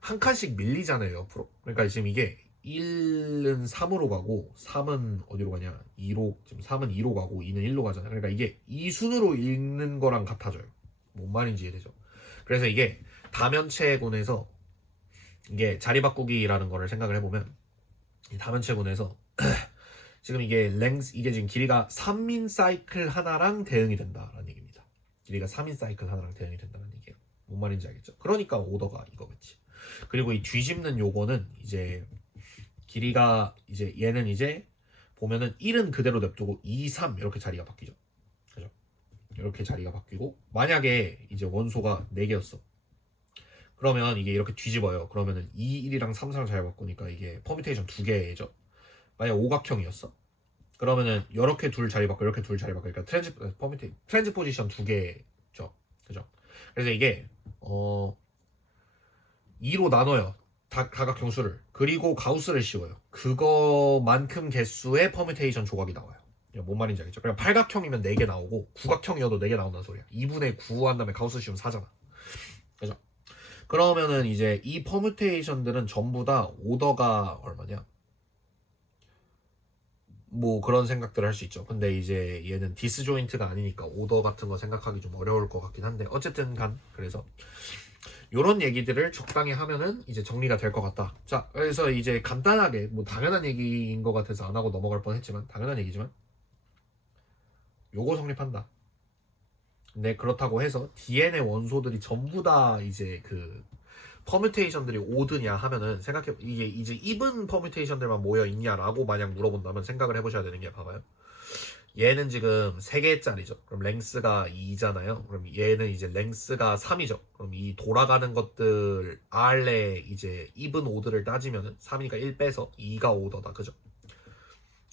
한 칸씩 밀리잖아요, 옆으로. 그러니까 지금 이게 1은 3으로 가고 3은 어디로 가냐? 2로 지금 3은 2로 가고 2는 1로 가잖아요. 그러니까 이게 이 순으로 읽는 거랑 같아져요. 뭔 말인지 이해되죠? 그래서 이게 다면체군에서 이게 자리 바꾸기라는 거를 생각을 해보면 이 다면체군에서 지금 이게 이게 지금 길이가 3인 사이클 하나랑 대응이 된다라는 얘기입니다. 길이가 3인 사이클 하나랑 대응이 된다는 얘기예요. 뭔 말인지 알겠죠? 그러니까 오더가 이거겠지. 그리고 이 뒤집는 요거는 이제 길이가 이제 얘는 이제 보면은 1은 그대로 냅두고 2, 3 이렇게 자리가 바뀌죠. 그죠? 이렇게 자리가 바뀌고 만약에 이제 원소가 4개였어. 그러면 이게 이렇게 뒤집어요. 그러면은 2, 1이랑 3, 4랑 잘 바꾸니까 이게 퍼뮤테이션 2개죠. 만약 오각형이었어. 그러면은 이렇게 둘 자리 바꿔 이렇게 둘 자리 바꿔 그러니까 트랜지 포지션 2개죠. 그죠? 그래서 이게 2로 나눠요. 다각형수를. 그리고 가우스를 씌워요. 그거만큼 개수의 퍼뮤테이션 조각이 나와요. 뭔 말인지 알겠죠? 그러니까 팔각형이면 4개 나오고 구각형이어도 4개 나온다는 소리야. 2분의 9 한 다음에 가우스 씌우면 4잖아. 그죠? 그러면은 이제 이 퍼뮤테이션들은 전부 다 오더가 얼마냐? 뭐 그런 생각들을 할 수 있죠. 근데 이제 얘는 디스조인트가 아니니까 오더 같은 거 생각하기 좀 어려울 것 같긴 한데 어쨌든 그래서 요런 얘기들을 적당히 하면은 이제 정리가 될 것 같다. 자, 그래서 이제 간단하게 뭐 당연한 얘기인 것 같아서 안 하고 넘어갈 뻔했지만 당연한 얘기지만 요거 성립한다. 근데 그렇다고 해서 DNA 원소들이 전부 다 이제 그 퍼뮤테이션들이 5드냐 하면은 생각해 이게 이제 이븐 퍼뮤테이션들만 모여 있냐라고 만약 물어본다면 생각을 해보셔야 되는 게 봐봐요. 얘는 지금 3개짜리죠. 그럼 랭스가 2잖아요. 그럼 얘는 이제 랭스가 3이죠. 그럼 이 돌아가는 것들 R에 이제 이븐 오드를 따지면은 3이니까 1 빼서 2가 오더다. 그죠?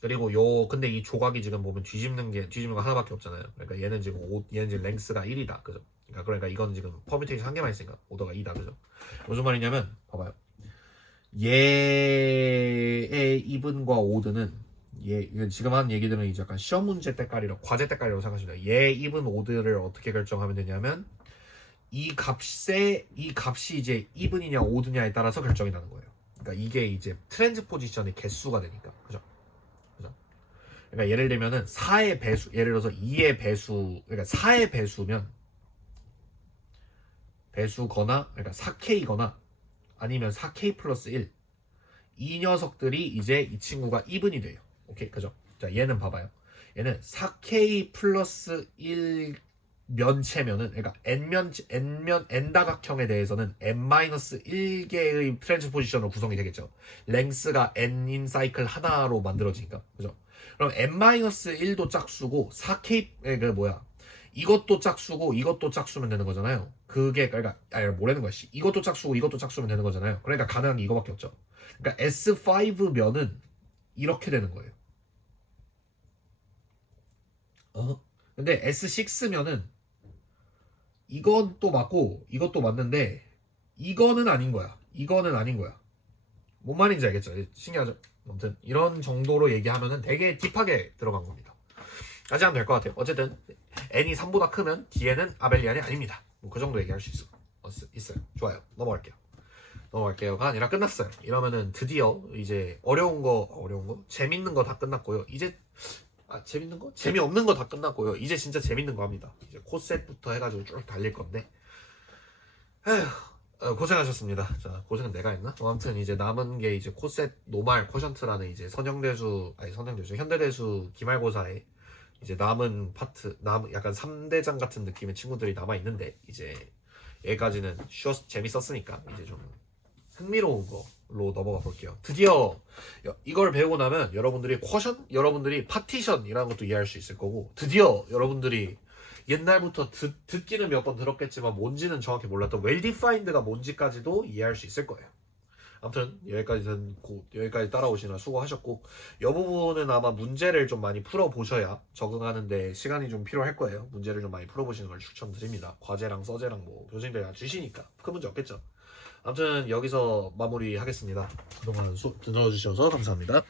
그리고 근데 이 조각이 지금 보면 뒤집는 거 하나밖에 없잖아요. 그러니까 얘는 지금 랭스가 1이다. 그죠? 그러니까 이건 지금 퍼뮤테이션 한 개만 있으니까 오더가 2다. 그죠? 무슨 말이냐면 봐봐요. 얘의 이븐과 오드는 지금 하는 얘기들은 이제 약간 시험 문제 때깔이라고 과제 때깔이라고 생각하시면 돼요. 얘 이븐 오드를 어떻게 결정하면 되냐면 이 값이 이제 이븐이냐 오드냐에 따라서 결정이 나는 거예요. 그러니까 이게 이제 트랜스포지션의 개수가 되니까. 그죠? 그러니까 예를 들면은 4의 배수, 예를 들어서 2의 배수, 그러니까 4의 배수거나, 그러니까 4K거나 아니면 4K 플러스 1. 이 녀석들이 이제 이 친구가 이분이 돼요. 오케이, 그죠? 자, 얘는 봐봐요. 얘는 4K 플러스 1 면체면은, 그러니까 N다각형에 대해서는 N-1개의 트랜스포지션으로 구성이 되겠죠. 랭스가 N인 사이클 하나로 만들어지니까, 그죠? 그럼 N-1도 짝수고 4K 이것도 짝수고 이것도 짝수면 되는 거잖아요. 그게 그러니까 뭐라는 거야? 이것도 짝수고 이것도 짝수면 되는 거잖아요. 그러니까 가능한 게 이거밖에 없죠. 그러니까 S5면은 이렇게 되는 거예요. 근데 S6면은 이건 또 맞고 이것도 맞는데 이거는 아닌 거야. 이거는 아닌 거야. 뭔 말인지 알겠죠? 신기하죠? 아무튼 이런 정도로 얘기하면은 되게 딥하게 들어간 겁니다. 까지 하면 될 것 같아요. 어쨌든 n이 3보다 크면 뒤에는 아벨리안이 아닙니다. 뭐 그 정도 얘기할 수 있어요. 좋아요. 넘어갈게요가 아니라 끝났어요. 이러면은 드디어 이제 어려운 거 재밌는 거 다 끝났고요. 이제 재밌는 거? 재미없는 거 다 끝났고요. 이제 진짜 재밌는 거 합니다. 이제 코셋부터 해가지고 쭉 달릴 건데 고생하셨습니다. 자, 고생은 내가 했나? 아무튼 이제 남은 게 이제 코셋 노말 쿼션트라는 이제 현대대수 기말고사에 이제 남은 파트, 약간 3대장 같은 느낌의 친구들이 남아 있는데 이제 여기까지는 재밌었으니까 이제 좀 흥미로운 걸로 넘어가 볼게요. 드디어 이걸 배우고 나면 여러분들이 파티션이라는 것도 이해할 수 있을 거고, 드디어 여러분들이 옛날부터 듣기는 몇 번 들었겠지만 뭔지는 정확히 몰랐던 웰디파인드가 뭔지까지도 이해할 수 있을 거예요. 아무튼 여기까지 따라오시느라 수고하셨고, 이 부분은 아마 문제를 좀 많이 풀어보셔야 적응하는데 시간이 좀 필요할 거예요. 문제를 좀 많이 풀어보시는 걸 추천드립니다. 과제랑 서재랑 뭐 교수님들 다 주시니까 큰 문제 없겠죠. 아무튼 여기서 마무리하겠습니다. 그동안 들어주셔서 감사합니다.